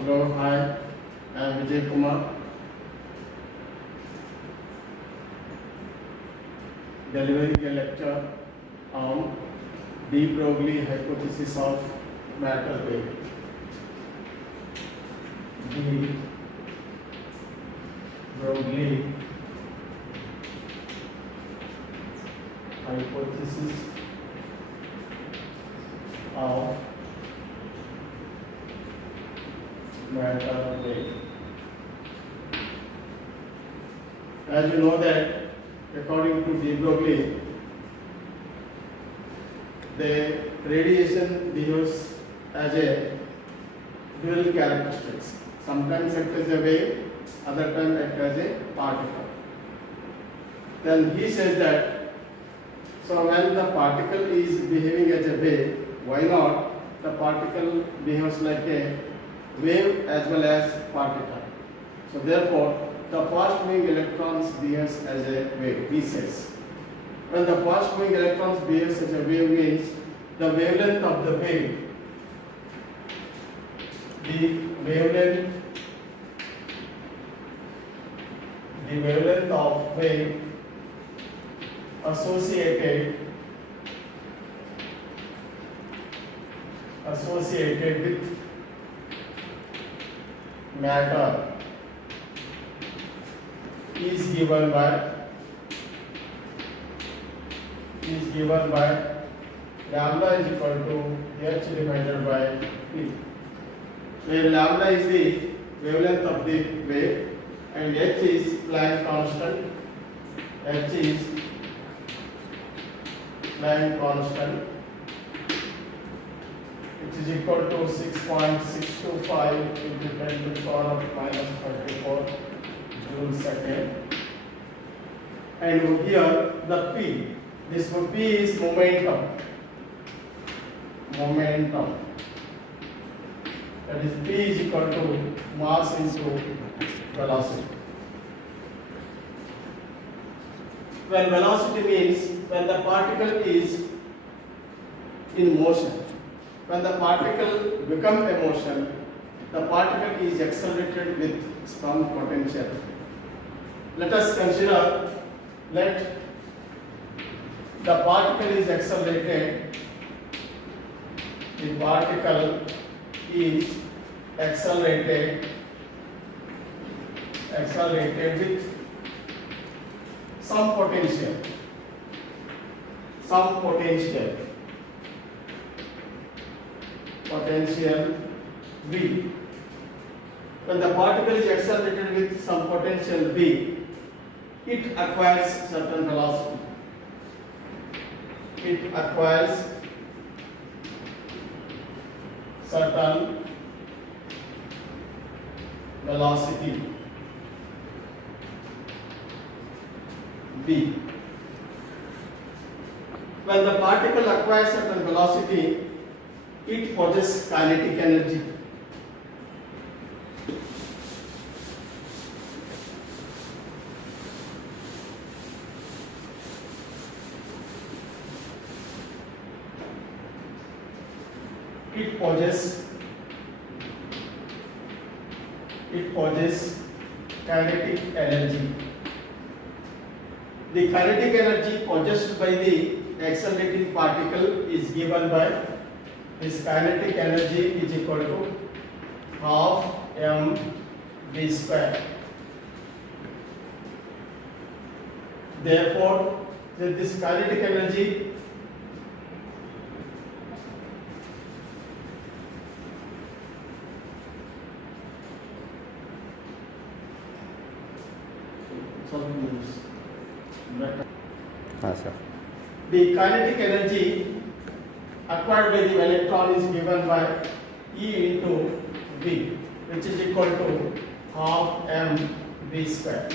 Hello, hi, I am Vijay Kumar, delivering a lecture on de broglie hypothesis of matter wave. De broglie hypothesis of matter wave. As you know that according to de Broglie, the radiation behaves as a dual characteristics. Sometimes act as a wave, other time act as a particle. Then he says that, so when the particle is behaving as a wave, why not the particle behaves like a wave as well as particle? So therefore, the fast moving electrons behaves as a wave, he says. When the fast moving electrons behaves as a wave means the wavelength of the wave, the wavelength of wave associated with matter is given by lambda is equal to h divided by p, where lambda is the wavelength of the wave and h is Planck constant. H is Planck constant, which is equal to 6.625 into 10 to the power of minus 34 joule second. And here the P, this P is momentum. That is P is equal to mass into velocity. When velocity means when the particle is in motion. When the particle becomes a motion, the particle is accelerated with some potential. Let us consider, let the particle is accelerated, the particle is accelerated with some potential V. When the particle is accelerated with some potential V, it acquires certain velocity. V. When the particle acquires certain velocity, it possesses kinetic energy. It possesses kinetic energy. The kinetic energy possessed by the accelerating particle is given by this kinetic energy is equal to half mv square. Therefore, this kinetic energy sir. The kinetic energy acquired by the electron is given by E into V, which is equal to half mv square.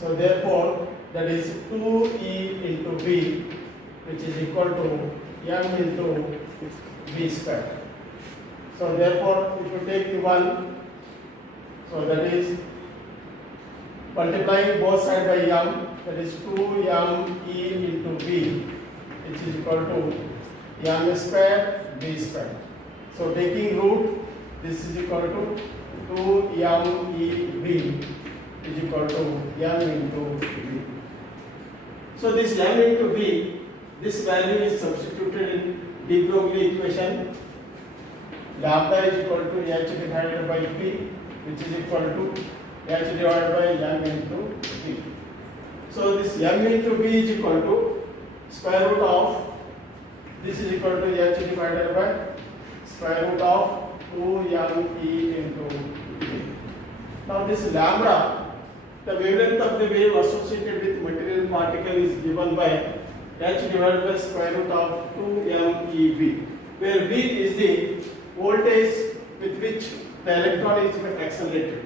So therefore, that is 2E into V, which is equal to m into V square. So therefore, if you take the one, so that is multiplying both sides by m, that is 2m E into V, which is equal to m square V square. So taking root, this is equal to 2 MEB is equal to M into B. So this M into B, this value is substituted in de Broglie equation. Lambda is equal to H divided by P, which is equal to H divided by M into B. So this M into B is equal to square root of, this is equal to H divided by square root of 2ME into B. Now this lambda, the wavelength of the wave associated with material particle is given by H divided by square root of 2MeV, where V is the voltage with which the electron is accelerated.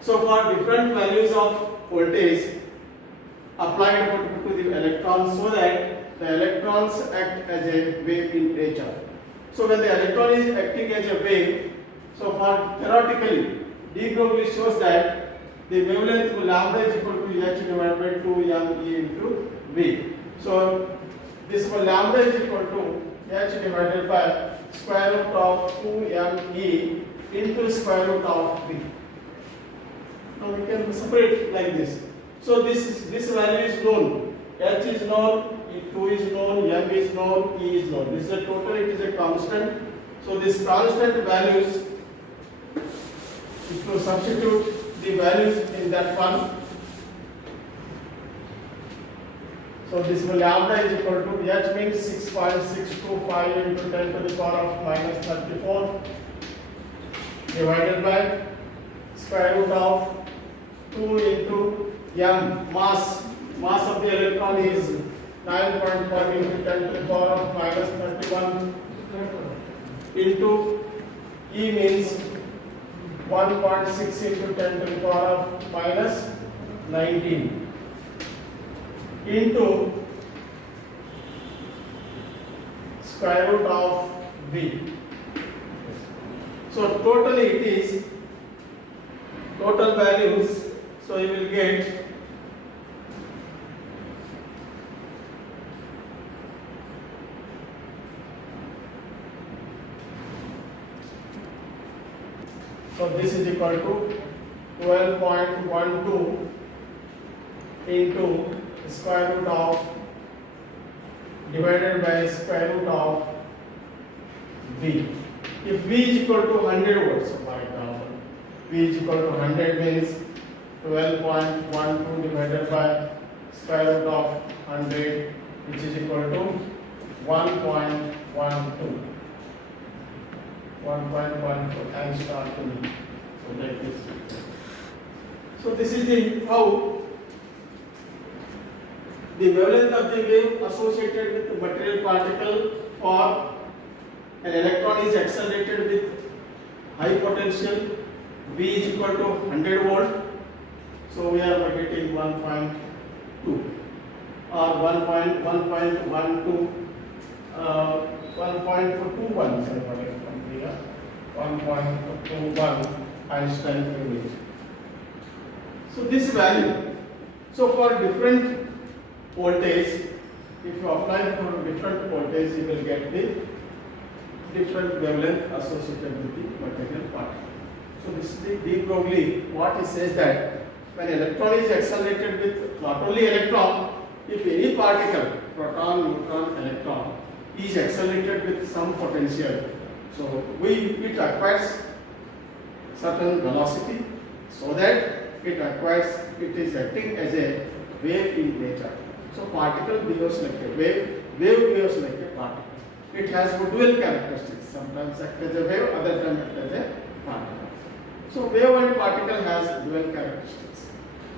So for different values of voltage applied to the electrons, so that the electrons act as a wave in nature. So when the electron is acting as a wave, so for theoretically, de Broglie shows that the wavelength lambda is equal to H divided by 2ME into V. So this lambda is equal to H divided by square root of 2ME into square root of V. Now we can separate like this. So this value is known. H is known, 2 is known, M is known, E is known. This is a total, it is a constant. So this constant values, if you substitute the values in that one, so this lambda is equal to, H means 6.625 into 10 to the power of minus 34 divided by square root of 2 into M, mass of the electron is 9.5 into 10 to the power of minus 31 into E means 1.6 into 10 to the power of minus 19 into square root of V. So totally it is total values, so you will get so this is equal to 12.12 into square root of divided by square root of V. If V is equal to 100 volts, for example, V is equal to 100 means 12.12 divided by square root of 100, which is equal to 1.12. 1.12 and start to me. So like this. So this is the how the wavelength of the wave associated with the material particle for an electron is accelerated with high potential. V is equal to 100 volt. So we are getting 1.2 or 1.12 1.21, sorry, 1.21 Einstein unit. So this value, so for different voltage, if you apply for different voltage, you will get the different wavelength associated with the material particle. So this is the de Broglie. What he says that when electron is accelerated with not only electron, if any particle, proton, neutron, electron, is accelerated with some potential, so it acquires certain velocity, so that it is acting as a wave in nature. So particle behaves like a wave behaves like a particle. It has dual characteristics. Sometimes act as a wave, other times act as a particle. So wave and particle has dual characteristics.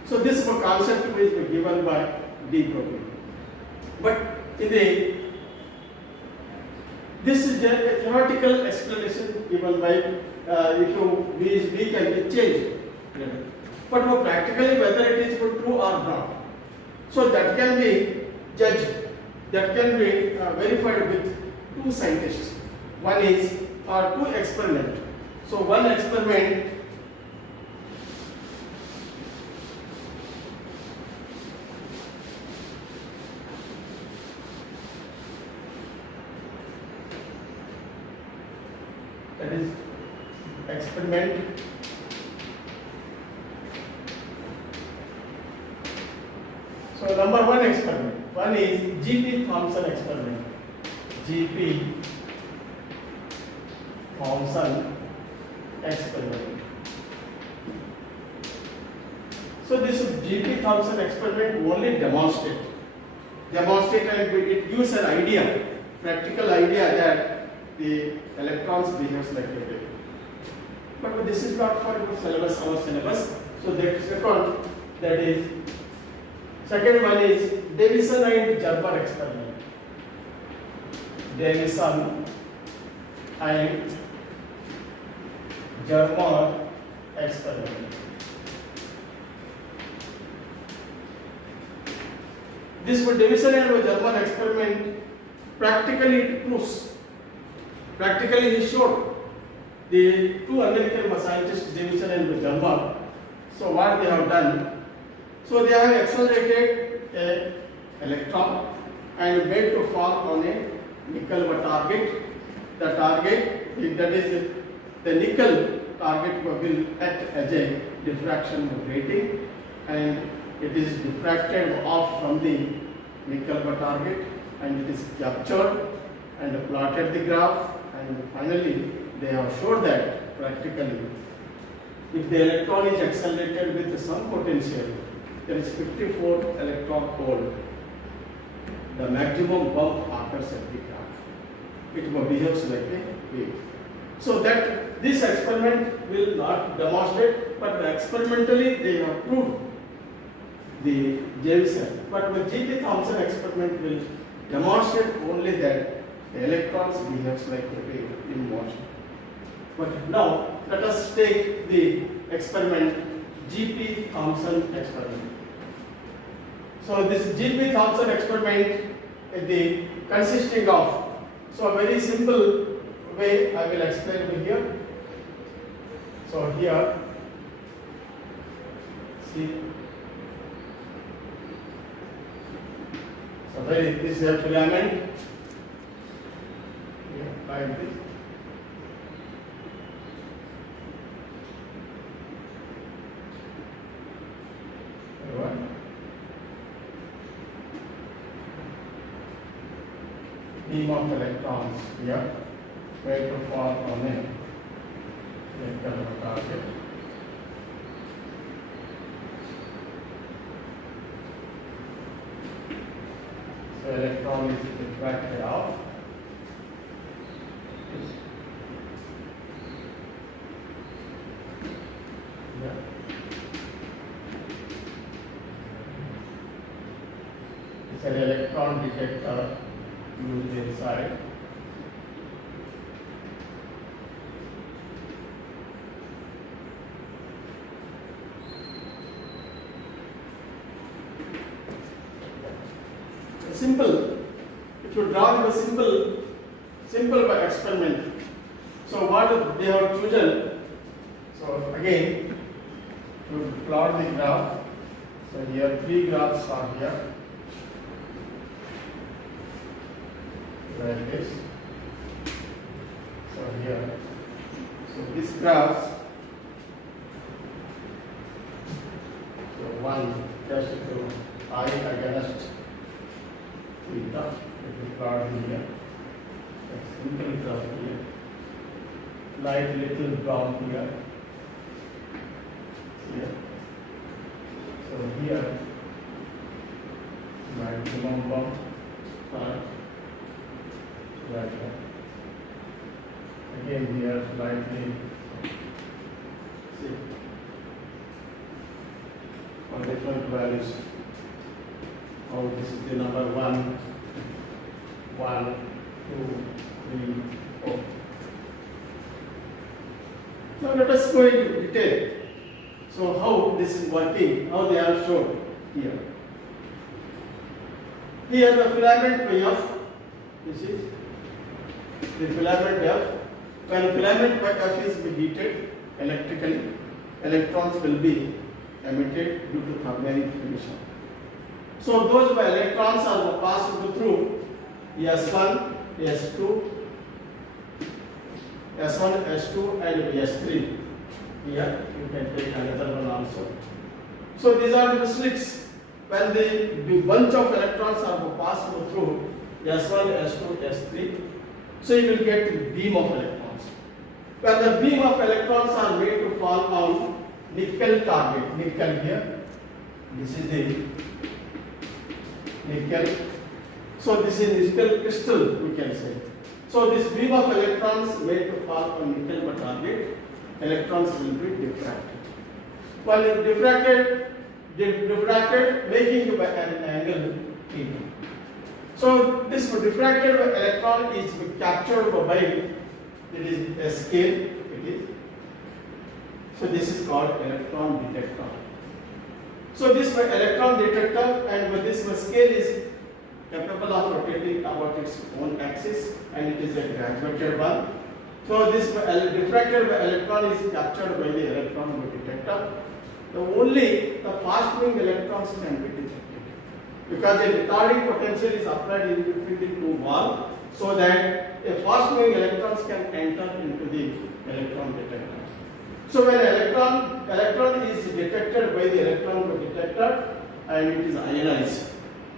So this concept is given by de Broglie. But in this is a theoretical explanation given by if you V can be changed. But more practically whether it is true or not. So that can be judged, that can be verified with two scientists. One is two experiments. So one experiment that is experiment. So number one experiment. One is G.P. Thomson experiment. G.P. Thomson experiment. So this G.P. Thomson experiment only demonstrate and it gives an idea, practical idea that the electrons behaves like a wave. But this is not for our syllabus. So that is second. That is second one is Davison and Gerber experiment. Davison and Gerber experiment. This Davison and Gerber experiment practically it proves. Practically he showed the two American scientists Davison and Gerber. So what they have done? So they have accelerated an electron and made to fall on a nickel target. The target, that is the nickel target will act as a diffraction grating and it is diffracted off from the nickel target and it is captured and plotted the graph, and finally they have showed that practically if the electron is accelerated with some potential, there is 54 electron volt, the maximum bump occurs at the graph. It behaves like a wave. So that this experiment will not demonstrate, but experimentally they have proved the Davison. But with G.P. Thomson experiment will demonstrate only that the electrons behaves like a wave in motion. But now let us take the experiment G.P. Thomson experiment. So this G.P. Thomson experiment is the consisting of, so a very simple way I will explain over here. So here, see, so this is a filament, like this. Beam of electrons here, where to fall on a electron target. So electron is diffracted out. It's an electron detector used inside. Simple. If you draw the simple by experiment. So what they have chosen. So again, to plot the graph. So here three graphs are here. Like this. So here, so this graph, so one just to I against theta, if you plot here, a simple graph here, light little brown here, so here, maximum bump part. Right. Again here slightly see on different values. Oh, this is the number 1, 2, 3, 4. Now let us go into detail. So how this is working, how they are shown here. Here the filament F, this is the filament F. When filament F is heated electrically, electrons will be emitted due to thermal emission. So those electrons are passed through S1, S2, S1, S2 and S3. Here you can take another one also. So these are the slits. When the bunch of electrons are passed through S1, S2, S3, so you will get the beam of electrons. When the beam of electrons are made to fall on nickel target, nickel here, this is the nickel. So this is nickel crystal, we can say. So this beam of electrons made to fall on nickel target, electrons will be diffracted. When it diffracted, making an angle theta. So this diffracted electron is captured by, it is a scale, it is. So this is called electron detector. So this electron detector and this scale is capable of rotating about its own axis, and it is a graduated one. So this diffracted electron is captured by the electron detector. Only the fast moving electrons can be detected, because a retarding potential is applied in between the two walls, so that a fast moving electrons can enter into the electron detector. So when electron is detected by the electron detector, and it is ionized,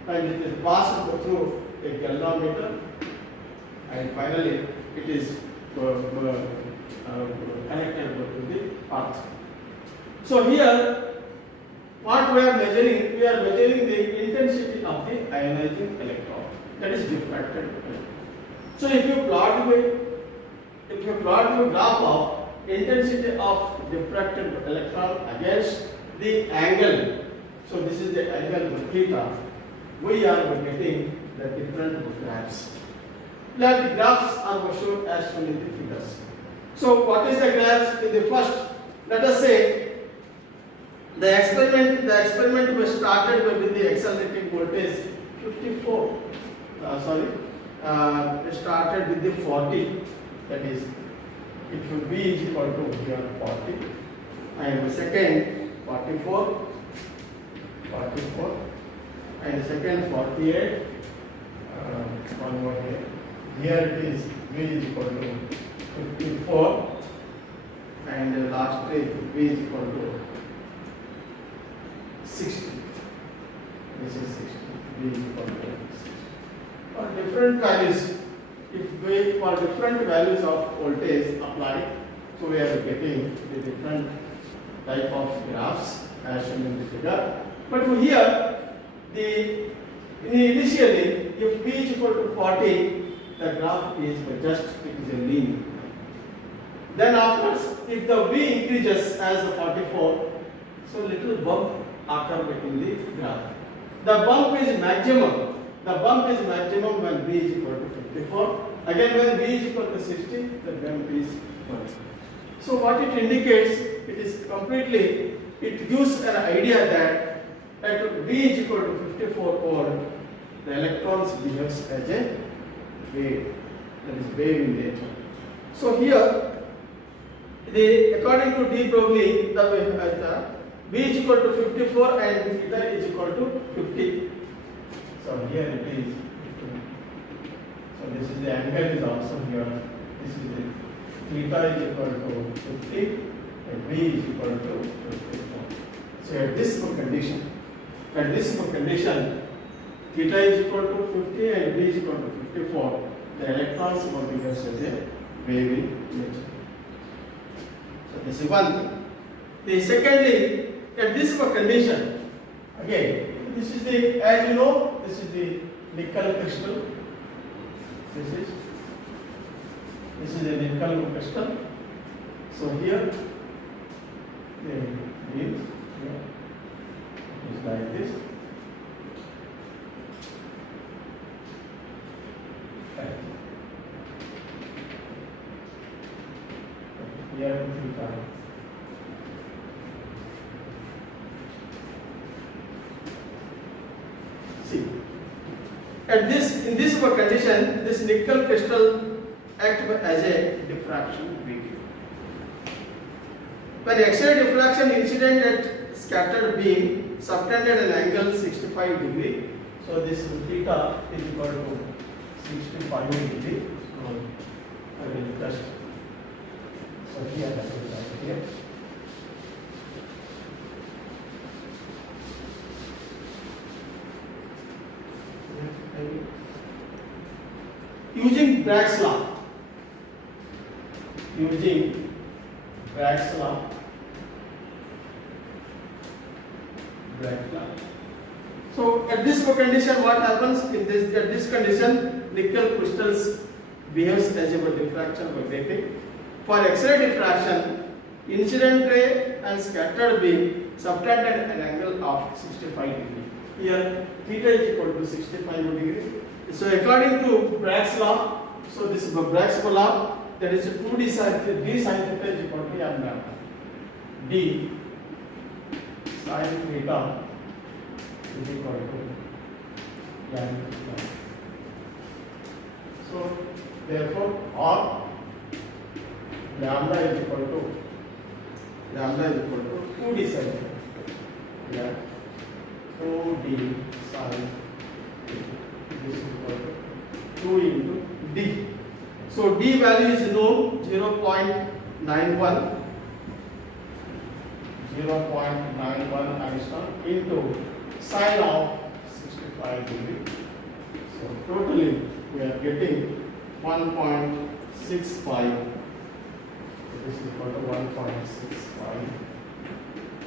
and it is passed through a galvanometer, and finally it is connected to the earth. So here, what we are measuring the intensity of the ionizing electron, that is diffracted electron. So if you plot the graph of intensity of diffracted electron against the angle, so this is the angle theta, we are getting the different graphs. Now the graphs are shown as shown in the figures. So what is the graphs in the first? Let us say the experiment was started with the accelerating voltage 54. Started with the 40. That is, if V is equal to here 40, and the second 44, and the second 48. One more here. Here it is V is equal to 54, and lastly V is equal to 60. This is 60. V is equal to 60. For different values, for different values of voltage applied, so we are getting the different type of graphs as shown in the figure. But here, initially, if V is equal to 40, the graph is just, it is a linear. Then afterwards, if the V increases as 44, so little bump occur in the graph. The bump is maximum. The bump is maximum when V is equal to 54. Again, when V is equal to 60, the bump is 1. So what it indicates, it is completely, it gives an idea that at V is equal to 54 volt, the electrons behaves as a wave, that is wave in nature. So here, according to de Broglie, the V is equal to 54 and theta is equal to 50. So here it is. So this is the angle is also here. This is the theta is equal to 50 and V is equal to 54. So at this condition, theta is equal to 50 and V is equal to 54, the electrons will be as a wave in nature. So this is one thing. The secondly, at this condition, again, this is the, as you know, this is the nickel crystal. This is a nickel crystal. So here, the beams is like this. Here theta. See, in this condition, this nickel crystal acts as a diffraction medium. When X-ray diffraction incident at scattered beam subtended an angle 65 degree, so this theta is equal to 65 degree. So I will just here. Using Bragg's law. Using Bragg's law. Bragg's law. So at this condition, what happens in this? At this condition, nickel crystals behaves as a diffraction by vaping. For X-ray diffraction, incident ray and scattered beam subtended an angle of 65 degree. Here theta is equal to 65 degree. So according to Bragg's law, so this is Bragg's law, that is 2d sin d sin theta is equal to m lambda. D sin theta is equal to m lambda. So therefore, or lambda is equal to 2d sin theta. Yeah, 2d sin theta. This is equal to 2 into d. So d value is known 0.91 Einstein into sine of 65 degree. So totally we are getting 1.65. This is equal to 1.65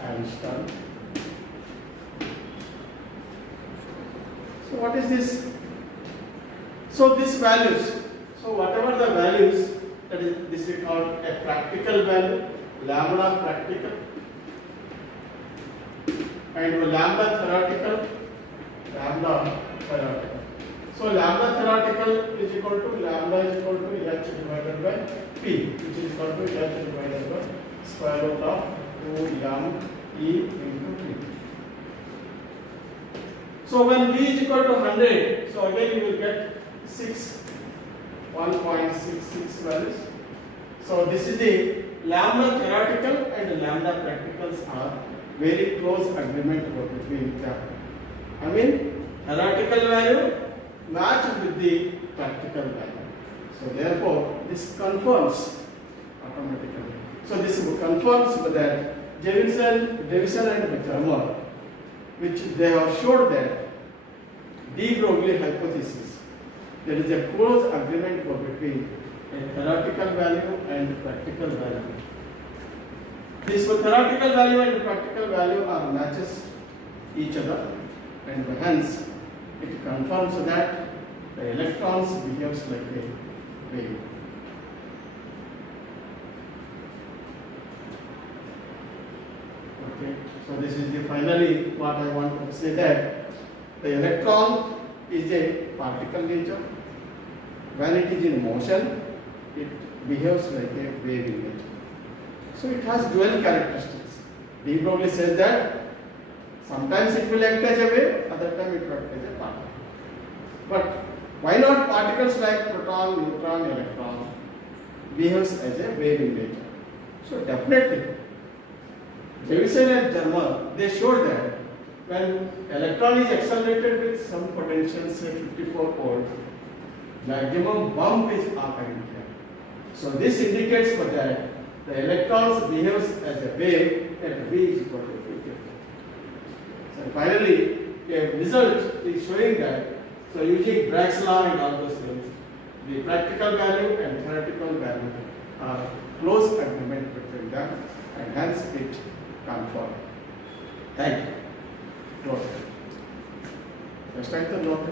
Einstein. So what is this? So these values, so whatever the values, that is, this is called a practical value, lambda practical, and lambda theoretical. So lambda theoretical is equal to lambda is equal to h divided by p, which is equal to h divided by square root of 2m e into p. So when v is equal to 100, so again you will get 1.66 values. So this is the lambda theoretical and lambda practicals are very close agreement between them. I mean theoretical value match with the practical value. So therefore this confirms automatically. So this confirms that Davison and Germer, which they have showed that de Broglie hypothesis, there is a close agreement between a theoretical value and practical value. This theoretical value and practical value are matches each other, and hence it confirms that the electrons behaves like a wave. Okay, so this is the finally what I want to say, that the electron is a particle nature. When it is in motion, it behaves like a wave in nature. So it has dual characteristics. De Broglie says that sometimes it will act as a wave, other time it will act as a particle. But why not particles like proton, neutron, electron behaves as a wave in nature? So definitely, Davison and Germer, they showed that when electron is accelerated with some potential, say 54 volt, maximum bump is occurring here. So this indicates for that the electrons behaves as a wave at v is equal to 50. So finally, a result is showing that, so using Bragg's law and all those things, the practical value and theoretical value are close agreement between them, and hence it confirmed. Thank you. Note. Next time to note.